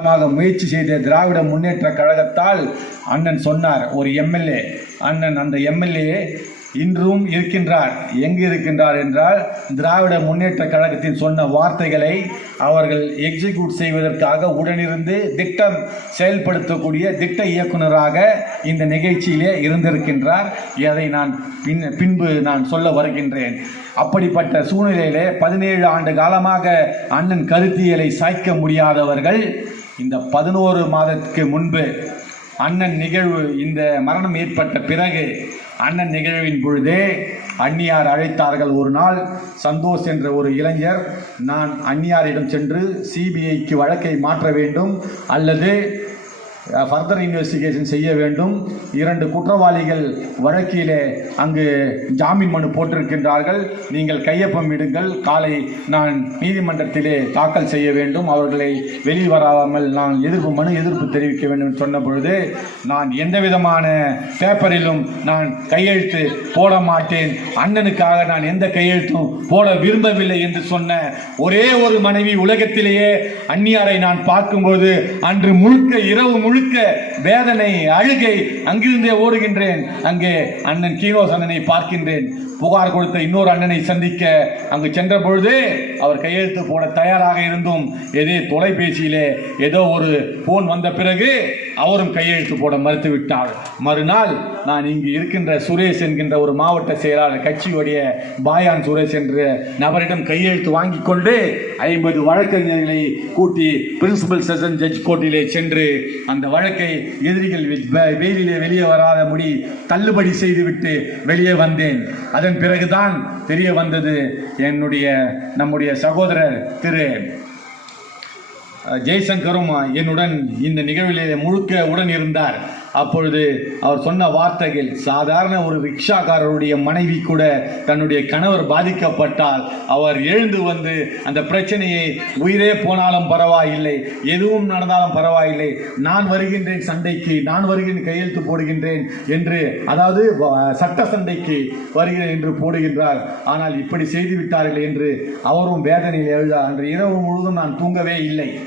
காலமாக முயற்சி செய்த திராவிட முன்னேற்ற கழகத்தால் அண்ணன் சொன்னார் ஒரு எம்எல்ஏ. அண்ணன் அந்த எம்எல்ஏ இன்றும் இருக்கின்றார். எங்கு இருக்கின்றார் என்றால் திராவிட முன்னேற்ற கழகத்தின் சொன்ன வார்த்தைகளை அவர்கள் எக்ஸிக்யூட் செய்வதற்காக உடனிருந்து திட்டம் செயல்படுத்தக்கூடிய திட்ட இயக்குனராக இந்த நிகழ்ச்சியிலே இருந்திருக்கின்றார். அதை நான் பின் பின்பு நான் சொல்ல வருகின்றேன். அப்படிப்பட்ட சூழ்நிலையிலே பதினேழு ஆண்டு காலமாக அண்ணன் கருத்தியலை சாய்க்க முடியாதவர்கள் இந்த பதினோரு மாதத்துக்கு முன்பு அண்ணன் நிகழ்வு இந்த மரணம் ஏற்பட்ட பிறகு அண்ணன் நிகழ்வின் பொழுதே அந்நியார் அழைத்தார்கள். ஒரு நாள் சந்தோஷ் என்ற ஒரு இளைஞர் நான் அந்நியாரிடம் சென்று சிபிஐக்கு வழக்கை மாற்ற வேண்டும் அல்லது ஃபர்தர் இன்வெஸ்டிகேஷன் செய்ய வேண்டும். இரண்டு குற்றவாளிகள் வழக்கிலே அங்கு ஜாமீன் மனு போட்டிருக்கின்றார்கள். நீங்கள் கையொப்பம் இடுங்கள். காலை நான் நீதிமன்றத்திலே தாக்கல் செய்ய வேண்டும். அவர்களை வெளிவராமல் வராமல் நான் எதிர்ப்பு மனு எதிர்ப்பு தெரிவிக்க வேண்டும் என்று சொன்ன பொழுது நான் எந்த விதமான பேப்பரிலும் நான் கையெழுத்து போட மாட்டேன். அண்ணனுக்காக நான் எந்த கையெழுத்தும் போட விரும்பவில்லை என்று சொன்ன ஒரே ஒரு மனைவி உலகத்திலேயே அந்நியாரை நான் பார்க்கும்போது அன்று முழுக்க இரவு முழுக்க வேதனை அழுகை அங்கிருந்தே ஓடுகின்றேன். அங்கே அண்ணன் கீனோஸ் அண்ணனை பார்க்கின்றேன். புகார் கொடுத்த இன்னொரு அண்ணனை சந்திக்க அங்கு சென்ற பொழுது அவர் கையெழுத்து போட தயாராக இருந்தும் எதே தொலைபேசியிலே ஏதோ ஒரு போன் வந்த பிறகு அவரும் கையெழுத்து போட மறுத்துவிட்டார் மறுநாள் நான் இங்கு இருக்கின்ற சுரேஷ் என்கின்ற ஒரு மாவட்ட செயலாளர் கட்சியுடைய பாயான் சுரேஷ் என்ற நபரிடம் கையெழுத்து வாங்கி கொண்டு ஐம்பது வழக்கறிஞர்களை கூட்டி பிரின்சிபல் செஷன் ஜட்ஜ் கோர்ட்டிலே சென்று அந்த வழக்கை எதிரிகள் வெ- வெயிலிலே வெளியே வராத முடி தள்ளுபடி செய்துவிட்டு வெளியே வந்தேன். அதன் பிறகுதான் தெரிய வந்தது என்னுடைய நம்முடைய சகோதரர் திரு ஜெய்சங்கரும் என்னுடன் இந்த நிகழ்விலே முழுக்க உடன் இருந்தார் அப்பொழுது அவர் சொன்ன வார்த்தைகள் சாதாரண ஒரு ரிக்ஷாக்காரருடைய மனைவி கூட தன்னுடைய கணவர் பாதிக்கப்பட்டால் அவர் எழுந்து வந்து அந்த பிரச்சனையை உயிரே போனாலும் பரவாயில்லை எதுவும் நடந்தாலும் பரவாயில்லை நான் வருகின்றேன் சண்டைக்கு நான் வருகின்ற கையெழுத்து போடுகின்றேன் என்று அதாவது வ- சட்ட சண்டைக்கு வருகிறேன் என்று போடுகின்றார். ஆனால் இப்படி செய்துவிட்டார்கள் என்று அவரும் வேதனையில் எழுதார். அன்று இரவு முழுவதும் நான் தூங்கவே இல்லை.